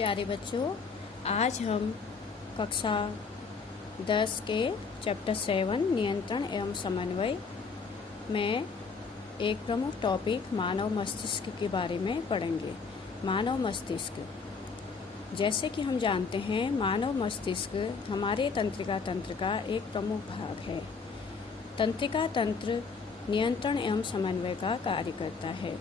प्यारे बच्चों, आज हम कक्षा 10 के चैप्टर 7 नियंत्रण एवं समन्वय में एक प्रमुख टॉपिक मानव मस्तिष्क के बारे में पढ़ेंगे। मानव मस्तिष्क, जैसे कि हम जानते हैं, मानव मस्तिष्क हमारे तंत्रिका तंत्र का एक प्रमुख भाग है। तंत्रिका तंत्र नियंत्रण एवं समन्वय का कार्य करता है।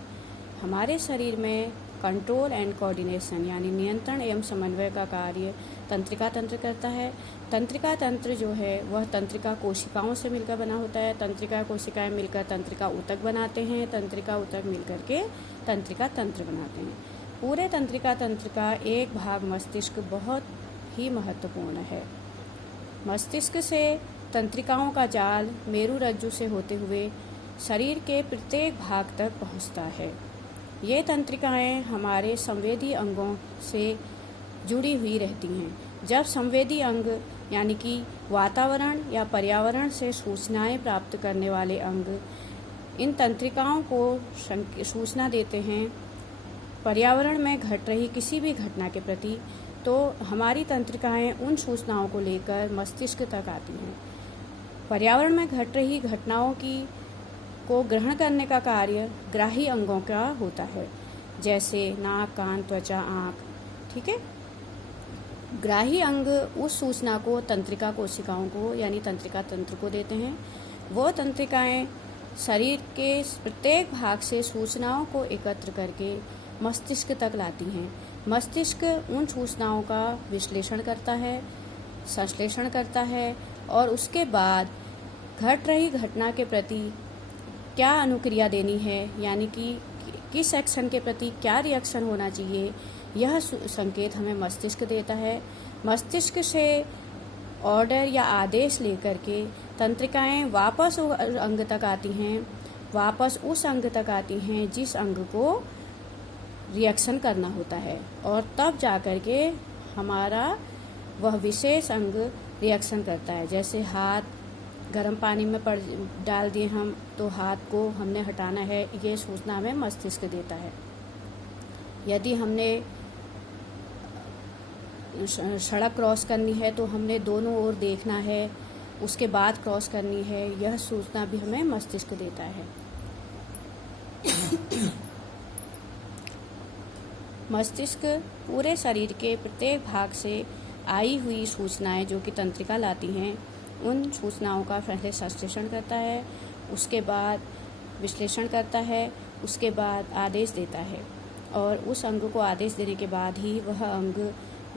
हमारे शरीर में कंट्रोल एंड कोऑर्डिनेशन यानी नियंत्रण एवं समन्वय का कार्य तंत्रिका तंत्र करता है। तंत्रिका तंत्र जो है वह तंत्रिका कोशिकाओं से मिलकर बना होता है। तंत्रिका कोशिकाएं मिलकर तंत्रिका ऊतक बनाते हैं। तंत्रिका ऊतक मिलकर के तंत्रिका तंत्र बनाते हैं। पूरे तंत्रिका तंत्र का एक भाग मस्तिष्क बहुत ही महत्वपूर्ण है। मस्तिष्क से तंत्रिकाओं का जाल मेरुरज्जु से होते हुए शरीर के प्रत्येक भाग तक पहुंचता है। ये तंत्रिकाएं हमारे संवेदी अंगों से जुड़ी हुई रहती हैं। जब संवेदी अंग यानी कि वातावरण या पर्यावरण से सूचनाएं प्राप्त करने वाले अंग इन तंत्रिकाओं को सूचना देते हैं पर्यावरण में घट रही किसी भी घटना के प्रति, तो हमारी तंत्रिकाएं उन सूचनाओं को लेकर मस्तिष्क तक आती हैं। पर्यावरण में घट रही घटनाओं को ग्रहण करने का कार्य ग्राही अंगों का होता है, जैसे नाक, कान, त्वचा, आँख। ठीक है। ग्राही अंग उस सूचना को तंत्रिका कोशिकाओं को यानी तंत्रिका तंत्र को देते हैं। वो तंत्रिकाएं शरीर के प्रत्येक भाग से सूचनाओं को एकत्र करके मस्तिष्क तक लाती हैं। मस्तिष्क उन सूचनाओं का विश्लेषण करता है, संश्लेषण करता है और उसके बाद घट रही घटना के प्रति क्या अनुक्रिया देनी है, यानी कि किस एक्शन के प्रति क्या रिएक्शन होना चाहिए, यह संकेत हमें मस्तिष्क देता है। मस्तिष्क से ऑर्डर या आदेश लेकर के तंत्रिकाएं वापस उस अंग तक आती हैं, वापस उस अंग तक आती हैं जिस अंग को रिएक्शन करना होता है, और तब जाकर के हमारा वह विशेष अंग रिएक्शन करता है। जैसे हाथ गर्म पानी में डाल दिए हम, तो हाथ को हमने हटाना है, ये सूचना हमें मस्तिष्क देता है। यदि हमने सड़क क्रॉस करनी है तो हमने दोनों ओर देखना है, उसके बाद क्रॉस करनी है, यह सूचना भी हमें मस्तिष्क देता है। मस्तिष्क पूरे शरीर के प्रत्येक भाग से आई हुई सूचनाएं जो कि तंत्रिका लाती हैं, उन सूचनाओं का पहले संश्लेषण करता है, उसके बाद विश्लेषण करता है, उसके बाद आदेश देता है, और उस अंग को आदेश देने के बाद ही वह अंग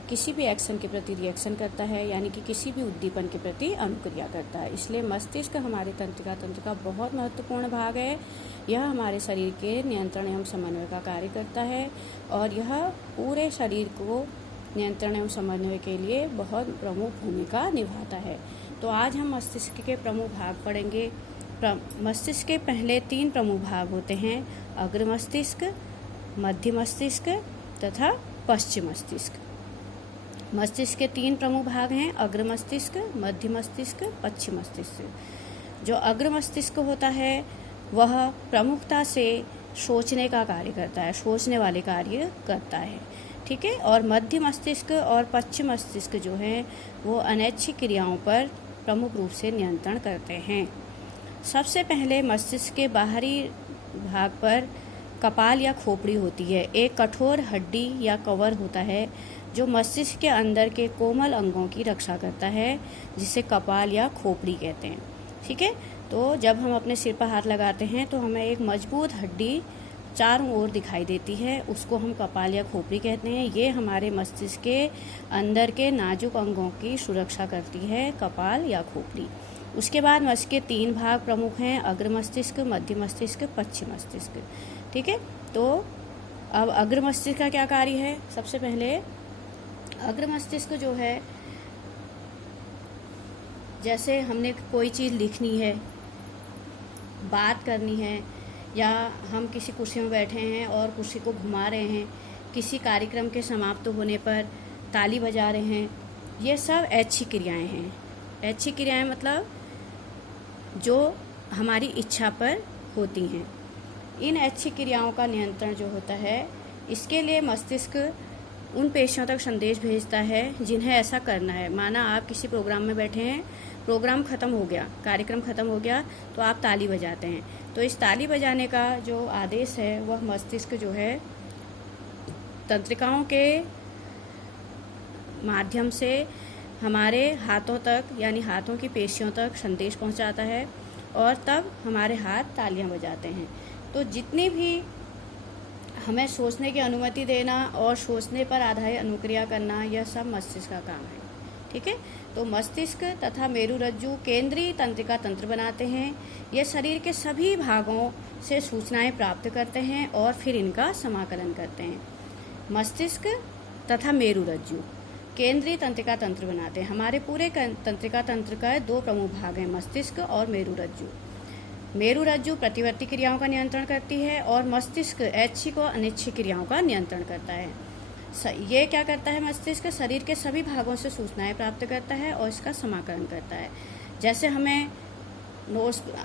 किसी भी एक्शन के प्रति रिएक्शन करता है, यानी कि किसी भी उद्दीपन के प्रति अनुक्रिया करता है। इसलिए मस्तिष्क हमारे तंत्रिका तंत्र का बहुत महत्वपूर्ण भाग है। यह हमारे शरीर के नियंत्रण एवं समन्वय का कार्य करता है, और यह पूरे शरीर को नियंत्रण एवं समन्वय के लिए बहुत प्रमुख भूमिका निभाता है। तो आज हम मस्तिष्क के प्रमुख भाग पढ़ेंगे। मस्तिष्क के पहले 3 प्रमुख भाग होते हैं: अग्र मस्तिष्क, मध्य मस्तिष्क तथा पश्चिम मस्तिष्क। मस्तिष्क के 3 प्रमुख भाग हैं: अग्र मस्तिष्क, मध्य मस्तिष्क, पश्चिम मस्तिष्क। जो अग्र मस्तिष्क होता है वह प्रमुखता से सोचने का कार्य करता है, सोचने वाले कार्य करता है। ठीक है। और मध्य मस्तिष्क और पश्चिम मस्तिष्क जो हैं वो अनैच्छिक क्रियाओं पर प्रमुख रूप से नियंत्रण करते हैं। सबसे पहले मस्तिष्क के बाहरी भाग पर कपाल या खोपड़ी होती है। एक कठोर हड्डी या कवर होता है जो मस्तिष्क के अंदर के कोमल अंगों की रक्षा करता है, जिसे कपाल या खोपड़ी कहते हैं। ठीक है। तो जब हम अपने सिर पर हाथ लगाते हैं तो हमें एक मजबूत हड्डी चारों ओर दिखाई देती है, उसको हम कपाल या खोपड़ी कहते हैं। ये हमारे मस्तिष्क के अंदर के नाजुक अंगों की सुरक्षा करती है, कपाल या खोपड़ी। उसके बाद मस्तिष्क के 3 भाग प्रमुख हैं: अग्र मस्तिष्क, मध्य मस्तिष्क, पश्चिम मस्तिष्क। ठीक है। तो अब अग्र मस्तिष्क का क्या कार्य है? सबसे पहले अग्र मस्तिष्क जो है, जैसे हमने कोई चीज़ लिखनी है, बात करनी है, या हम किसी कुर्सी में बैठे हैं और कुर्सी को घुमा रहे हैं, किसी कार्यक्रम के समाप्त होने पर ताली बजा रहे हैं, ये सब ऐच्छिक क्रियाएं हैं। ऐच्छिक क्रियाएं मतलब जो हमारी इच्छा पर होती हैं। इन ऐच्छिक क्रियाओं का नियंत्रण जो होता है, इसके लिए मस्तिष्क उन पेशियों तक संदेश भेजता है जिन्हें ऐसा करना है। माना आप किसी प्रोग्राम में बैठे हैं, प्रोग्राम ख़त्म हो गया, कार्यक्रम ख़त्म हो गया, तो आप ताली बजाते हैं। तो इस ताली बजाने का जो आदेश है वह मस्तिष्क जो है तंत्रिकाओं के माध्यम से हमारे हाथों तक, यानी हाथों की पेशियों तक संदेश पहुंचाता है और तब हमारे हाथ तालियां बजाते हैं। तो जितनी भी हमें सोचने की अनुमति देना और सोचने पर आधारित अनुक्रिया करना, यह सब मस्तिष्क का काम है। ठीक है, तो मस्तिष्क तथा मेरुरज्जु केंद्रीय तंत्रिका तंत्र बनाते हैं। ये शरीर के सभी भागों से सूचनाएं प्राप्त करते हैं और फिर इनका समाकलन करते हैं। मस्तिष्क तथा मेरुरज्जु केंद्रीय तंत्रिका तंत्र बनाते हैं। हमारे पूरे तंत्रिका तंत्र का 2 प्रमुख भाग हैं, मस्तिष्क और मेरुरज्जु। मेरुरज्जु प्रतिवर्ती क्रियाओं का नियंत्रण करती है और मस्तिष्क ऐच्छिक और अनैच्छिक क्रियाओं का नियंत्रण करता है। ये क्या करता है? मस्तिष्क शरीर के सभी भागों से सूचनाएं प्राप्त करता है और इसका समाकलन करता है। जैसे हमें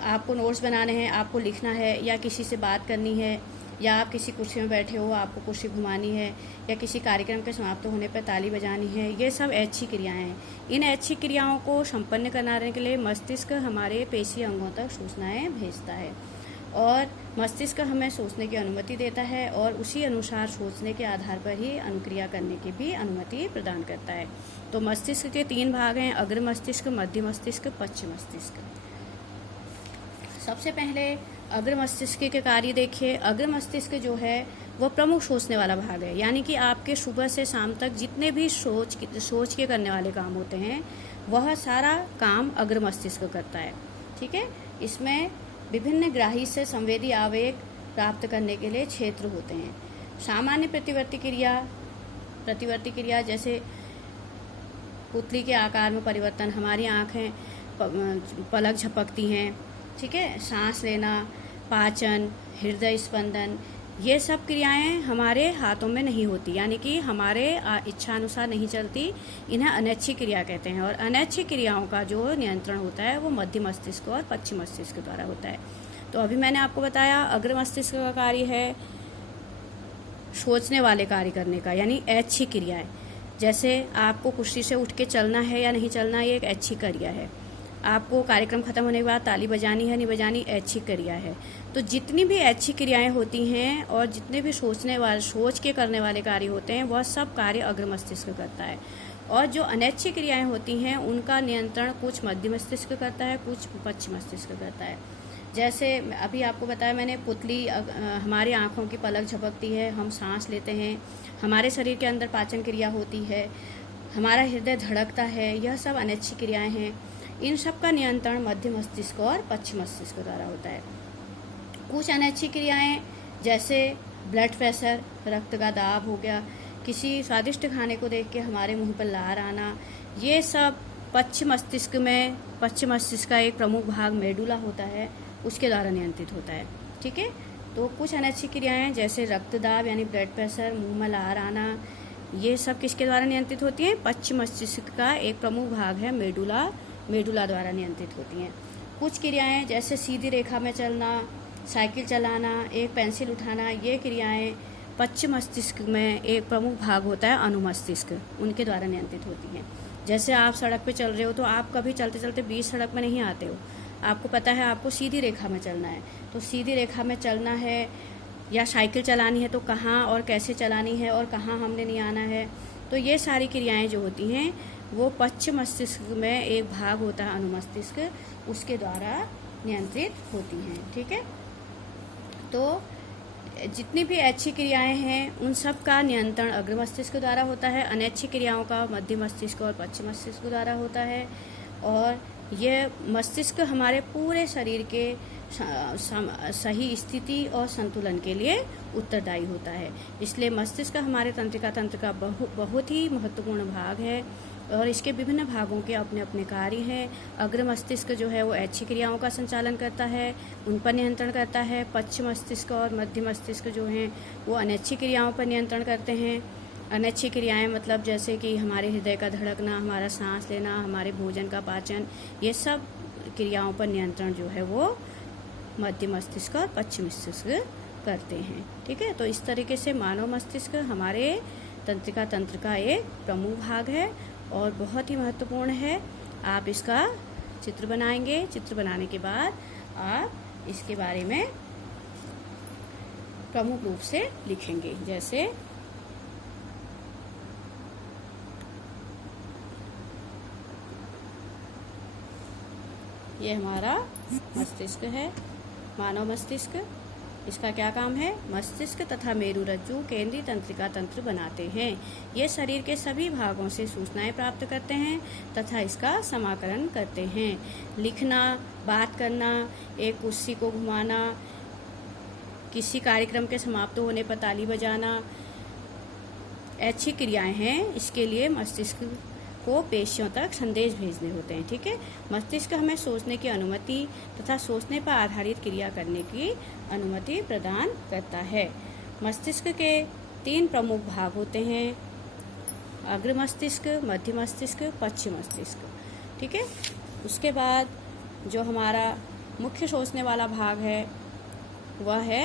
आपको नोट्स बनाने हैं, आपको लिखना है, या किसी से बात करनी है, या आप किसी कुर्सी में बैठे हो, आपको कुर्सी घुमानी है, या किसी कार्यक्रम के समाप्त होने पर ताली बजानी है, ये सब ऐच्छिक क्रियाएं हैं। इन ऐच्छिक क्रियाओं को संपन्न कराने के लिए मस्तिष्क हमारे पेशी अंगों तक सूचनाएं भेजता है और मस्तिष्क हमें सोचने की अनुमति देता है और उसी अनुसार सोचने के आधार पर ही अनुक्रिया करने की भी अनुमति प्रदान करता है। तो मस्तिष्क के 3 भाग हैं, अग्र मस्तिष्क, मध्य मस्तिष्क, पश्च मस्तिष्क। सबसे पहले अग्र मस्तिष्क के कार्य देखिए। अग्र मस्तिष्क जो है वो प्रमुख सोचने वाला भाग है, यानी कि आपके सुबह से शाम तक जितने भी सोच के करने वाले काम होते हैं वह सारा काम अग्र मस्तिष्क करता है। ठीक है, इसमें विभिन्न ग्राही से संवेदी आवेग प्राप्त करने के लिए क्षेत्र होते हैं। सामान्य प्रतिवर्ती क्रिया जैसे पुतली के आकार में परिवर्तन, हमारी आँखें पलक झपकती हैं, ठीक है, सांस लेना, पाचन, हृदय स्पंदन, ये सब क्रियाएं हमारे हाथों में नहीं होती, यानी कि हमारे इच्छानुसार नहीं चलती। इन्हें अनैच्छिक क्रिया कहते हैं और अनैच्छिक क्रियाओं का जो नियंत्रण होता है वो मध्य मस्तिष्क और पश्चिम मस्तिष्क द्वारा होता है। तो अभी मैंने आपको बताया अग्र मस्तिष्क का कार्य है सोचने वाले कार्य करने का, यानी ऐच्छिक क्रियाएं। जैसे आपको कुर्सी से उठ के चलना है या नहीं चलना, ये एक ऐच्छिक क्रिया है। आपको कार्यक्रम खत्म होने के बाद ताली बजानी है नहीं बजानी, ऐच्छिक क्रिया है। तो जितनी भी ऐच्छिक क्रियाएं होती हैं और जितने भी सोच के करने वाले कार्य होते हैं वह सब कार्य अग्र मस्तिष्क करता है। और जो अनैच्छिक क्रियाएं होती हैं उनका नियंत्रण कुछ मध्य मस्तिष्क करता है, कुछ पश्चिम मस्तिष्क करता है। जैसे अभी आपको बताया मैंने, पुतली, हमारी आँखों की पलक झपकती है, हम सांस लेते हैं, हमारे शरीर के अंदर पाचन क्रिया होती है, हमारा हृदय धड़कता है, यह सब अनैच्छिक क्रियाएं हैं। इन सब का नियंत्रण मध्य मस्तिष्क और पश्चिम मस्तिष्क द्वारा होता है। कुछ अनैच्छिक क्रियाएं जैसे ब्लड प्रेशर, रक्त का दाब हो गया, किसी स्वादिष्ट खाने को देख के हमारे मुंह पर लार आना, ये सब पश्चिम मस्तिष्क का एक प्रमुख भाग मेडुला होता है, उसके द्वारा नियंत्रित होता है। ठीक है, तो कुछ अनैच्छिक क्रियाएं जैसे रक्तदाब यानी ब्लड प्रेशर, मुंह में लार आना, ये सब किसके द्वारा नियंत्रित होती है? पश्चिम मस्तिष्क का एक प्रमुख भाग है मेडुला द्वारा नियंत्रित होती हैं। कुछ क्रियाएं जैसे सीधी रेखा में चलना, साइकिल चलाना, एक पेंसिल उठाना, ये क्रियाएं पश्चिम मस्तिष्क में एक प्रमुख भाग होता है अनुमस्तिष्क, उनके द्वारा नियंत्रित होती हैं। जैसे आप सड़क पे चल रहे हो तो आप कभी चलते चलते बीच सड़क में नहीं आते हो, आपको पता है आपको सीधी रेखा में चलना है, तो सीधी रेखा में चलना है। या साइकिल चलानी है तो कहाँ और कैसे चलानी है और कहाँ हमने नहीं आना है। तो ये सारी क्रियाएं जो होती हैं वो पश्चिम मस्तिष्क में एक भाग होता है अनुमस्तिष्क, उसके द्वारा नियंत्रित होती हैं। ठीक है, तो जितनी भी ऐच्छिक क्रियाएं हैं उन सब का नियंत्रण अग्र मस्तिष्क द्वारा होता है, अनैच्छिक क्रियाओं का मध्य मस्तिष्क और पश्चिम मस्तिष्क द्वारा होता है। और ये मस्तिष्क हमारे पूरे शरीर के सही स्थिति और संतुलन के लिए उत्तरदायी होता है। इसलिए मस्तिष्क हमारे तंत्रिका तंत्र का बहुत ही महत्वपूर्ण भाग है और इसके विभिन्न भागों के अपने अपने कार्य हैं। अग्र मस्तिष्क जो है वो ऐच्छिक क्रियाओं का संचालन करता है, उन पर नियंत्रण करता है। पश्चिम मस्तिष्क और मध्य मस्तिष्क जो हैं वो अनैच्छिक क्रियाओं पर नियंत्रण करते हैं। अनैच्छिक क्रियाएं मतलब जैसे कि हमारे हृदय का धड़कना, हमारा सांस लेना, हमारे भोजन का पाचन, ये सब क्रियाओं पर नियंत्रण जो है वो मध्य मस्तिष्क और पश्चिम मस्तिष्क करते हैं। ठीक है, तो इस तरीके से मानव मस्तिष्क हमारे तंत्रिका तंत्र का एक प्रमुख भाग है और बहुत ही महत्वपूर्ण है। आप इसका चित्र बनाएंगे। चित्र बनाने के बाद आप इसके बारे में प्रमुख रूप से लिखेंगे। जैसे ये हमारा मस्तिष्क है, मानव मस्तिष्क। इसका क्या काम है? मस्तिष्क तथा मेरुरज्जु केंद्रीय तंत्रिका तंत्र बनाते हैं। ये शरीर के सभी भागों से सूचनाएं प्राप्त करते हैं तथा इसका समाकलन करते हैं। लिखना, बात करना, एक कुर्सी को घुमाना, किसी कार्यक्रम के समाप्त होने पर ताली बजाना, ऐच्छिक क्रियाएं हैं। इसके लिए मस्तिष्क को पेशियों तक संदेश भेजने होते हैं। ठीक है। मस्तिष्क हमें सोचने की अनुमति तथा सोचने पर आधारित क्रिया करने की अनुमति प्रदान करता है। मस्तिष्क के 3 प्रमुख भाग होते हैं: अग्र मस्तिष्क, मध्य मस्तिष्क, पश्चिम मस्तिष्क। ठीक है। उसके बाद जो हमारा मुख्य सोचने वाला भाग है वह है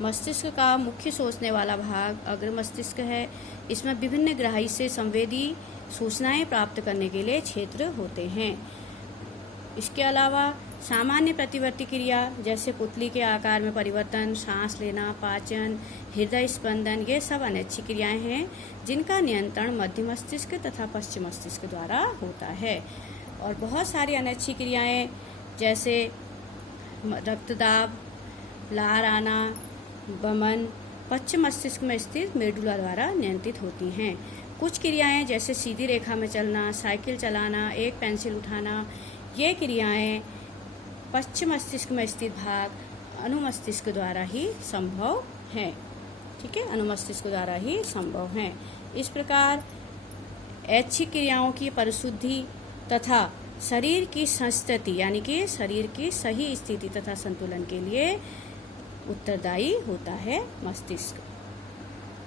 मस्तिष्क का मुख्य सोचने वाला भाग अग्र मस्तिष्क है। इसमें विभिन्न ग्राही से संवेदी सूचनाएं प्राप्त करने के लिए क्षेत्र होते हैं। इसके अलावा सामान्य प्रतिवर्ती क्रिया जैसे पुतली के आकार में परिवर्तन, सांस लेना, पाचन, हृदय स्पंदन, ये सब अनैच्छिक क्रियाएं हैं जिनका नियंत्रण मध्य मस्तिष्क तथा पश्चिम मस्तिष्क द्वारा होता है। और बहुत सारी अनैच्छिक क्रियाएं जैसे रक्तदाब, लार आना, वमन पश्चिम मस्तिष्क में स्थित मेडुला द्वारा नियंत्रित होती हैं। कुछ क्रियाएं जैसे सीधी रेखा में चलना, साइकिल चलाना, एक पेंसिल उठाना, ये क्रियाएं पश्चिम मस्तिष्क में स्थित भाग अनुमस्तिष्क द्वारा ही संभव हैं। ठीक है, अनुमस्तिष्क द्वारा ही संभव हैं। इस प्रकार ऐच्छिक क्रियाओं की परिशुद्धि तथा शरीर की संस्थिति यानी कि शरीर की सही स्थिति तथा संतुलन के लिए उत्तरदायी होता है मस्तिष्क।